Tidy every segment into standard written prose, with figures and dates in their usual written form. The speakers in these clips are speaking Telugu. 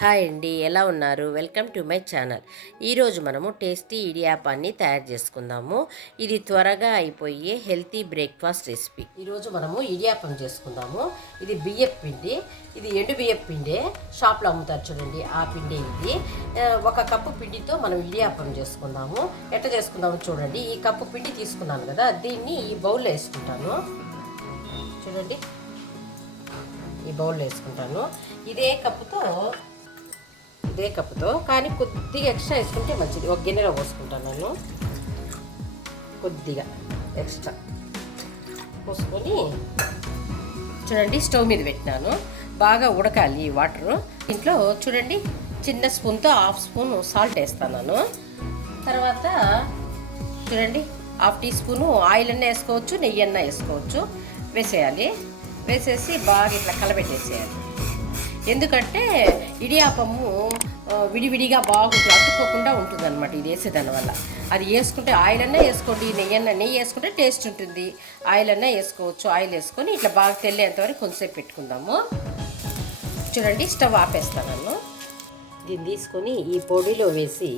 హాయ్ అండి, ఎలా ఉన్నారు? Welcome to my channel. ఈరోజు మనము టేస్టీ ఇడియాపాన్ని తయారు చేసుకుందాము. ఇది త్వరగా అయిపోయే హెల్తీ బ్రేక్ఫాస్ట్ రెసిపీ. ఈరోజు మనము ఇడియాపం చేసుకుందాము. ఇది బియ్యపు పిండి, ఇది ఎండు బియ్యపు పిండే. షాప్లో అమ్ముతారు చూడండి, ఆ పిండి ఇది. 1 కప్పు పిండితో మనం ఇడియాపం చేసుకుందాము. ఎట్లా చేసుకుందాము చూడండి. ఈ కప్పు పిండి తీసుకున్నాను కదా, దీన్ని ఈ బౌల్లో వేసుకుంటాను. చూడండి, ఈ బౌల్లో వేసుకుంటాను. ఇదే కప్పుతో కానీ కొద్దిగా ఎక్స్ట్రా వేసుకుంటే మంచిది. ఒక గిన్నెలో పోసుకుంటాను నేను. కొద్దిగా ఎక్స్ట్రా పోసుకొని చూడండి, స్టవ్ మీద పెట్టినాను. బాగా ఉడకాలి వాటరు. ఇంట్లో చూడండి, చిన్న స్పూన్తో 1/2 స్పూన్ సాల్ట్ వేస్తాను. తర్వాత చూడండి, 1/2 టీ స్పూను ఆయిల్ అన్నా వేసుకోవచ్చు, నెయ్యి అన్నా వేసుకోవచ్చు. వేసేయాలి. వేసేసి బాగా ఇట్లా కలబెట్టేసేయాలి. ఎందుకంటే ఇడియాపము విడివిడిగా బాగుంటుంది, అతుక్కోకుండా ఉంటుంది అనమాట ఇది వేసేదాని వల్ల. అది వేసుకుంటే ఆయిల్ అన్నా వేసుకోండి, నెయ్యి వేసుకుంటే టేస్ట్ ఉంటుంది. ఆయిల్ అన్నా వేసుకోవచ్చు. ఆయిల్ వేసుకొని ఇట్లా బాగా తెల్లేంతవరకు కొంచెంసేపు పెట్టుకుందాము. చూడండి, స్టవ్ ఆపేస్తాను. దీన్ని తీసుకొని ఈ పొడిలో వేసి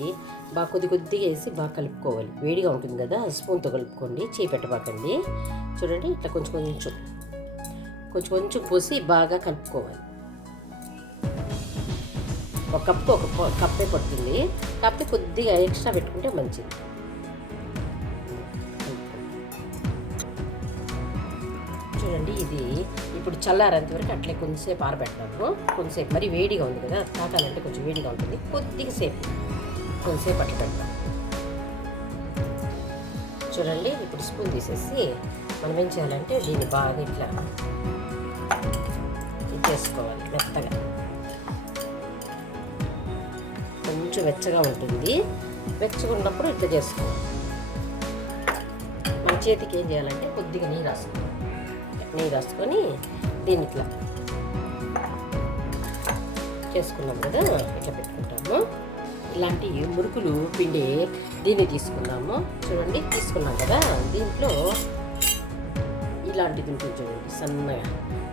బాగా కొద్దిగా వేసి బాగా కలుపుకోవాలి. వేడిగా ఉంటుంది కదా, స్పూన్తో కలుపుకోండి, చేయి పెట్టబాకండి. చూడండి, ఇట్లా కొంచెం పోసి బాగా కలుపుకోవాలి. 1 కప్పు 1 కప్పే పడుతుంది, కాకపోతే కొద్దిగా ఎక్స్ట్రా పెట్టుకుంటే మంచిది. చూడండి, ఇది ఇప్పుడు చల్లారేంత వరకు అట్లే కొంచెంసేపు ఆరబెట్టాము. కొంచెంసేపు మరి వేడిగా ఉంది కదా, తాకాలంటే కొంచెం వేడిగా ఉంటుంది. కొంచెంసేపు అట్లా పెడతాం. చూడండి, ఇప్పుడు స్పూన్ తీసేసి మనం ఏం చేయాలంటే దీన్ని బాగా ఇట్లా చేసుకోవాలి. మెత్తగా కొంచెం వెచ్చగా ఉంటుంది. వెచ్చగా ఉన్నప్పుడు ఇట్లా చేసుకోవాలి. మన చేతికి ఏం చేయాలంటే కొద్దిగా నెయ్యి రాసుకొని దీన్ని ఇట్లా చేసుకున్నాం కదా, ఇట్లా పెట్టుకుంటాము. ఇలాంటి మురుకులు పిండి దీన్ని తీసుకున్నాము. చూడండి, తీసుకున్నాం కదా, దీంట్లో ఇలాంటిది ఉంటుంది చూడండి, సన్నగా.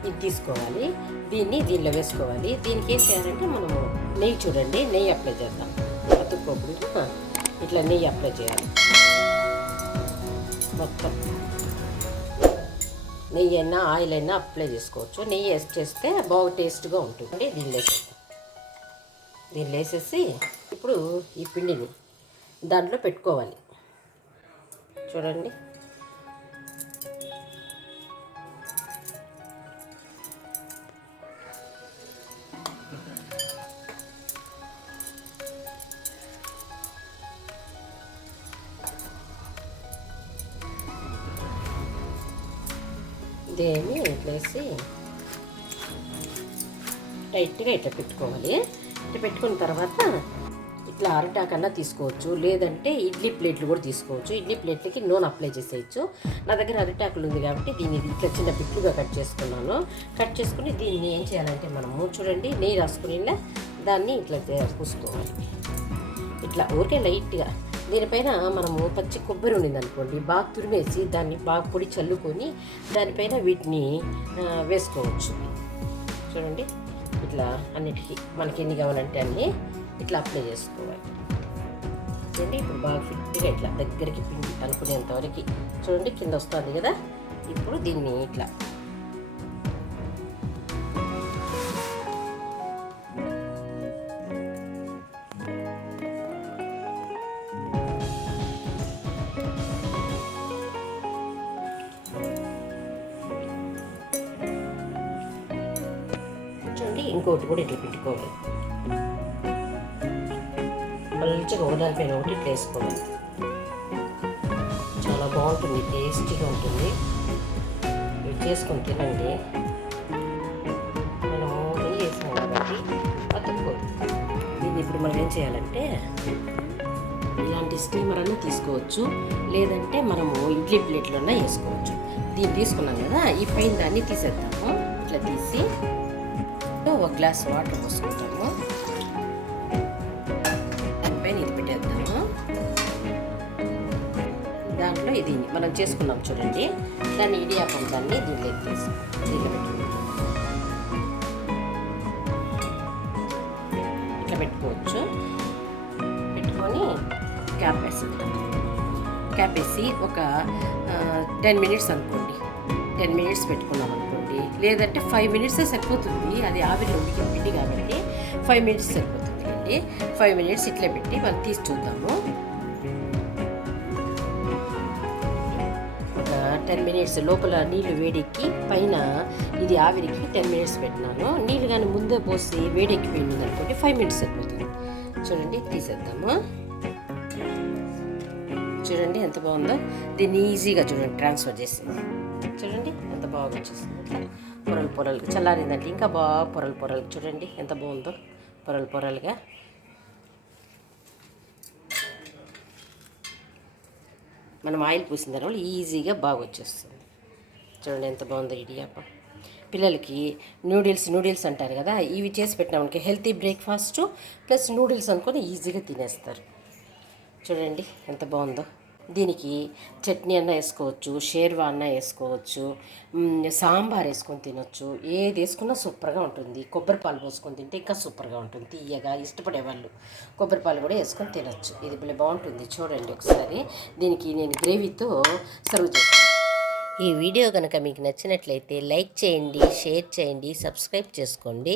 ఇది తీసుకోవాలి. దీనిలో వేసుకోవాలి. దీనికి ఏం చేయాలంటే మనము నెయ్యి, చూడండి, నెయ్యి అప్లై చేద్దాం. అతుక్కోకుండా ఇట్లా నెయ్యి అప్లై చేయాలి. మొత్తం నెయ్యి అయినా ఆయిల్ అయినా అప్లై చేసుకోవచ్చు. నెయ్యి చేస్తే బాగా టేస్ట్గా ఉంటుంది. దీనిలో వేసేసి ఇప్పుడు ఈ పిండిని దాంట్లో పెట్టుకోవాలి. చూడండి, దీన్ని ఇట్లా వేసి టైట్గా ఇట్లా పెట్టుకోవాలి. ఇట్లా పెట్టుకున్న తర్వాత ఇట్లా అరటాకన్నా తీసుకోవచ్చు, లేదంటే ఇడ్లీ ప్లేట్లు కూడా తీసుకోవచ్చు. ఇడ్లీ ప్లేట్లకి నూనె అప్లై చేసేయచ్చు. నా దగ్గర అరటాకులు ఉంది కాబట్టి దీన్ని ఇట్లా చిన్న బిట్లుగా కట్ చేసుకున్నాను. కట్ చేసుకుని దీన్ని ఏం చేయాలంటే మనము చూడండి, నెయ్యి రాసుకుని దాన్ని ఇట్లా పూసుకోవాలి. ఇట్లా ఊరికే లైట్గా. దీనిపైన మనము పచ్చి కొబ్బరి ఉండింది అనుకోండి, బాగా తురిమేసి దాన్ని బాగా పొడి చల్లుకొని దానిపైన వీటిని వేసుకోవచ్చు. చూడండి, ఇట్లా అన్నిటికీ మనకి ఎన్ని కావాలంటే అన్నీ ఇట్లా అప్లై చేసుకోవాలి. చూడండి, ఇప్పుడు బాగా ఫిట్గా ఇట్లా దగ్గరికి పిండి అనుకునేంతవరకు చూడండి, కింద వస్తుంది కదా. ఇప్పుడు దీన్ని ఇట్లా ఇంకోటి కూడా ఇట్లా పెట్టుకోవాలి. మంచిగా ఒకదానిపైన ఒకటి ఇట్లా వేసుకోవాలి. చాలా బాగుంటుంది, టేస్టీగా ఉంటుంది. ఇది చేసుకొని తినండి. మనము నెయ్యి వేసాం కాబట్టి అతుక్కోదు. దీన్ని ఇప్పుడు మనం ఏం చేయాలంటే ఇలాంటి స్టీమర్ అన్నీ తీసుకోవచ్చు, లేదంటే మనము ఇడ్లీ ప్లేట్లోనే వేసుకోవచ్చు. దీన్ని తీసుకున్నాం కదా, ఈ పైన దాన్ని తీసేద్దాము. ఇట్లా తీసి 1 గ్లాస్ వాటర్ పోసుకుంటాము. దానిపైన ఇది పెట్టేద్దాము. దాంట్లో ఇది మనం చేసుకున్నాం చూడండి, దాన్ని ఇడియాపం దాన్ని దీనిలో పెట్టుకుంటాం. పెట్టుకోవచ్చు. పెట్టుకొని క్యాప్ వేసేద్దాం. క్యాప్ వేసి ఒక 10 మినిట్స్ అనుకోండి. 10 మినిట్స్ పెట్టుకున్నాం అనుకోండి, లేదంటే 5 మినిట్సే సరిపోతుంది. అది ఆవిరిలో ఉడికిన పిండి కాబట్టి 5 మినిట్స్ సరిపోతుంది అండి. 5 మినిట్స్ ఇట్లా పెట్టి మనం తీసి చూద్దాము. ఒక 10 మినిట్స్ లోపల నీళ్ళు వేడెక్కి పైన ఇది ఆవిరికి 10 మినిట్స్ పెట్టినాను. నీళ్ళు కానీ ముందే పోసి వేడెక్కిపోయింది అనుకోండి 5 మినిట్స్ సరిపోతుంది. చూడండి, తీసేద్దాము. చూడండి ఎంత బాగుందో. దీన్ని ఈజీగా చూడండి ట్రాన్స్ఫర్ చేసింది. చూడండి ఎంత బాగా వచ్చేసింది. ఇట్లా పొరలు పొరలుగా చల్లారిందంటే ఇంకా బాగా పొరలు పొరలు. చూడండి ఎంత బాగుందో పొరలు పొరలుగా. మనం ఆయిల్ పూసిన తర్వాత ఈజీగా బాగా వచ్చేస్తుంది. చూడండి ఎంత బాగుందో ఇడియాప్పం. పిల్లలకి నూడిల్స్ అంటారు కదా, ఇవి చేసి పెట్టినామనుకో హెల్తీ బ్రేక్ఫాస్ట్ ప్లస్ నూడిల్స్ అనుకొని ఈజీగా తినేస్తారు. చూడండి ఎంత బాగుందో. దీనికి చట్నీ అన్న వేసుకోవచ్చు, షేర్వా అన్న వేసుకోవచ్చు, సాంబార్ వేసుకొని తినొచ్చు. ఏది వేసుకున్నా సూపర్గా ఉంటుంది. కొబ్బరి పాలు పోసుకొని తింటే ఇంకా సూపర్గా ఉంటుంది. తీయగా ఇష్టపడే వాళ్ళు కొబ్బరి పాలు కూడా వేసుకొని తినొచ్చు. ఇది భలే బాగుంటుంది. చూడండి ఒకసారి. దీనికి నేను గ్రేవీతో సర్వ్ చేస్తాను. ఈ వీడియో కనుక మీకు నచ్చినట్లయితే లైక్ చేయండి, షేర్ చేయండి, సబ్స్క్రైబ్ చేసుకోండి.